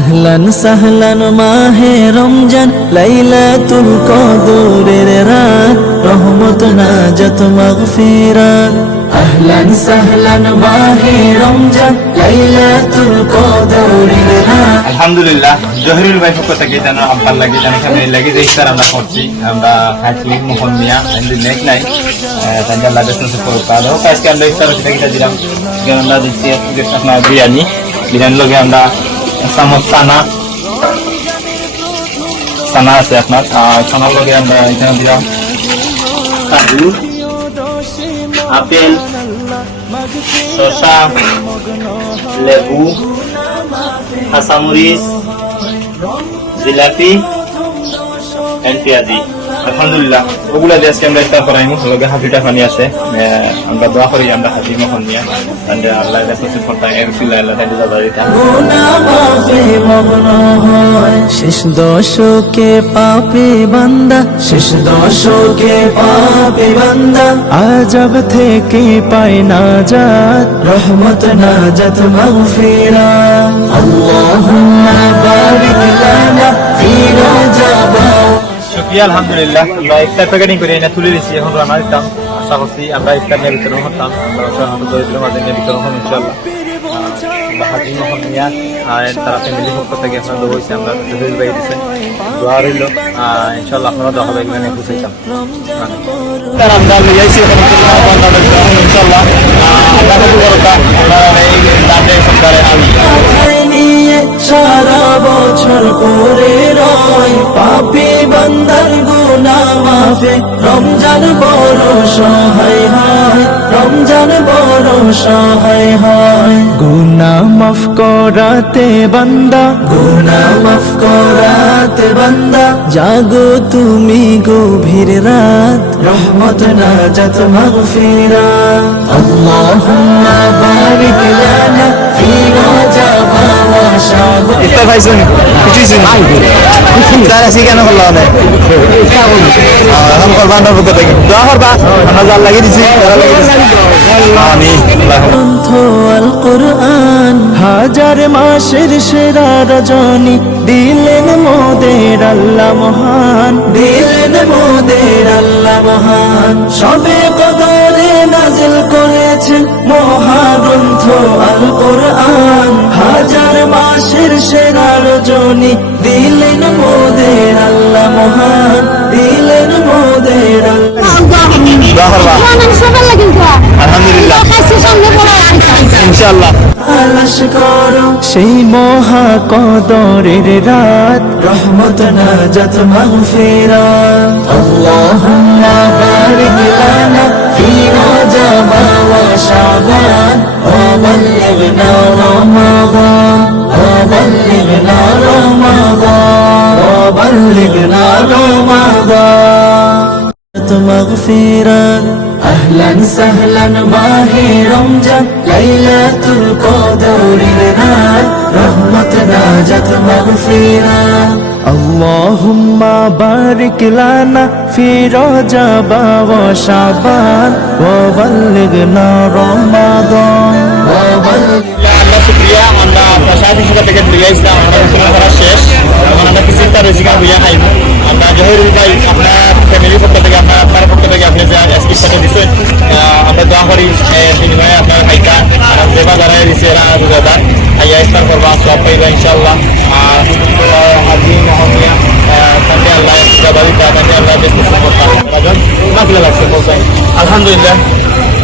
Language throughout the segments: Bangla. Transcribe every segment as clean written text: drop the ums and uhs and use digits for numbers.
আহলান সাহলান মাহে রমজান, লাইলাতুল কদরের রাত, রহমত নাজাত মাগফিরাত। আহলান সাহলান মাহে রমজান, লাইলাতুল কদরের রাত। আলহামদুলিল্লাহ, জহিরুল ভাই পক্ষ থেকে যেন আপনার লাগে যেন ফ্যামিলি লাগে যে ইফতার আমরা করছি, আমরা খাইছি মোহন মিয়া এন্ড নেক নাই তাই আল্লাহ বিষ্ণু করুক। আর হোক আজকে আমরা ইফতার থেকে দিলাম, আমরা দিচ্ছি আপনার বিরিয়ানি লগে আমরা চামচ সানা আছে আপনার, সানার লগে আমরা এখানে দিলাম কাজু, আপেল, শসা, লেবু, কাঁচামরিচ, জিলাপি এন্ড পেঁয়াজি। আলহামদুলিল্লাহ, ওগুলা দিয়ে আজকে আমরা ইফতার করাইনি। লগে হাফিটা পানি আছে, আমরা দোয়া করি আমরা হাজি মোহন নিয়া আল্লাহ শেষ দশকে পাপে বান্দা, শেষ দশকে পাপে বান্দা, আজব থেকে পায় নাজাত, রহমত নাজাত মাগফিরাত। আল্লাহুম্মা বারিক লানা ফি রজব। শুকরিয়া, আলহামদুলিল্লাহ, আমরা ইফতার প্যাকেটিং করে এনে তুলে দিচ্ছি। এখন রান্না দিতাম, আশা করছি আমরা ইফতার নিয়ে বিতরণ করতাম, আমরা দরিদ্র মাঝে নিয়ে বিতরণ করবো ইনশাল্লাহ। হাজি মোহন মিয়া তারা ফ্যামিলি পক্ষ থেকে আপনার দোয়া হয়েছে, আমরা জহিরুল ভাই দিচ্ছেন, দোয়া রইল ইনশাল্লাহ আপনারা দোয়া হবে এগুলো বুঝাইতাম। আমরা নিয়ে আইছি ইনশাল্লাহ, সারা বছর করে রয় পাপী বান্দার গুনাহ মাফে, রমজান বড় সহায় হয়, রমজান বড় সহায় হয়। গুনাহ মাফ করাতে বান্দা, গুনাহ মাফ করাতে বান্দা, জাগো তুমি গভীর রাত, রহমত নাজাত মাগফিরাত। আল্লাহুম্মা বারিক লানা ফি রজব ওয়া শাবান। ইফতার পাইছেন কিছুই ইফতার আছে কেন করলো না এখন করবা না পক্ষ থেকে দোয়া করবা, আমরা জাল লাগিয়ে দিছি গ্রন্থ আল কুরআন, হাজার মাসের সেরা রজনী, দিলেন মোদের আল্লাহ মহান, দিলেন মোদের আল্লাহ মহান। সবে কদরে নাজিল করেছেন মহাগ্রন্থ আল কুরআন, হাজার মাসের সেরা রজনী, দিলেন মোদের আল্লাহ মহান, দিলেন মোদের আল্লাহ। আলহামদুলিল্লাহ, ইনশাআল্লাহ তালাশ করো সেই মহা কদরের রাত, রহমত নাজাত মাগফিরাত। আল্লাহুম্মা বারিক লানা ফি রজব ওয়া শাবান, ওয়া বাল্লিগনা রমাদান, ওয়া বাল্লিগনা রমাদান, ওয়া বাল্লিগনা রমাদান মাগফিরাত। আহলান সাহলান মাহে রমজান, লাইলাতুল কদরের রাত, রহমত নাজাত মাগফিরাত। আল্লাহুম্মা বারিক লানা ফি রজব ওয়া শাবান, ওয়া বাল্লিগনা রমাদান, ওয়া বাল্লিগনা। আল্লাহ শুকরিয়া, আমরা প্রশাসন থেকে দিয়ে ইসলাম আমরা অনুষ্ঠান করা শেষ, এখন আমরা কিছু একটা রয়েছি বুঝা খাইব। আমরা জহিরুল ভাই আপনার ফ্যামিলির পক্ষ থেকে আপনার পক্ষ থেকে আপনি যে স্কিপটা দিচ্ছেন, আমরা দোয়া করি বিনিময়ে আপনার ভাইটা যেবা দাঁড়াই দিচ্ছে রোজাদার খাইয়া ইফতার করবা, সব পাইবা ইনশাআল্লাহ। আর হাজি মোহাম্মিয়া তাকে আল্লাহ জবাবি তাকে আল্লাহ বেশি করতাম মাগলে লাগছে বলতে। আলহামদুলিল্লাহ,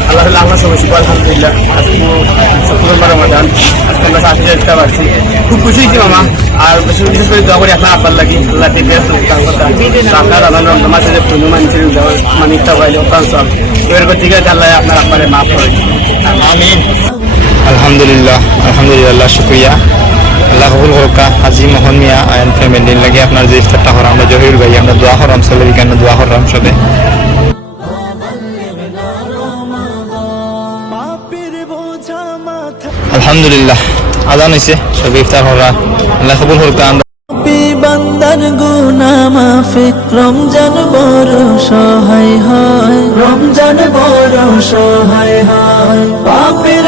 আল্লাহ আল্লাহ সবাই শিখবো। আলহামদুলিল্লাহ, আজকে শুক্রবার রমাদান, আজকে আমরা সাথে যেতে পারছি, খুব খুশি হয়েছি মামা। আর বিশেষ করে দোয়া করি আপনার আপনার লাগি আল্লাহ থেকে আপনার রমজান মাসে যে পূর্ণ মানুষের মানে ইচ্ছা পাইলে সব এবার ঠিক আছে, আল্লাহ আপনার আপনারে মাফ করে। আমিন। আলহামদুলিল্লাহ, আলহামদুলিল্লাহ, শুক্রিয়া, আল্লাহ কবুল করুক। হাজি মোহন মিয়া আইন ফ্যামিলির লাগে আপনার যে ইফতারটা করা, আমরা জহিরুল ভাই আমরা দোয়া করলাম, চলে কেন দোয়া করলাম সবে। আলহামদুলিল্লাহ, আজান হয়েছে, সবে ইফতার করা, আল্লাহ কবুল করুক। বান্দার গুনাহ মাফে, রমজান বড় সহায় হয়, রমজান বড় সহায় হয়। পাপের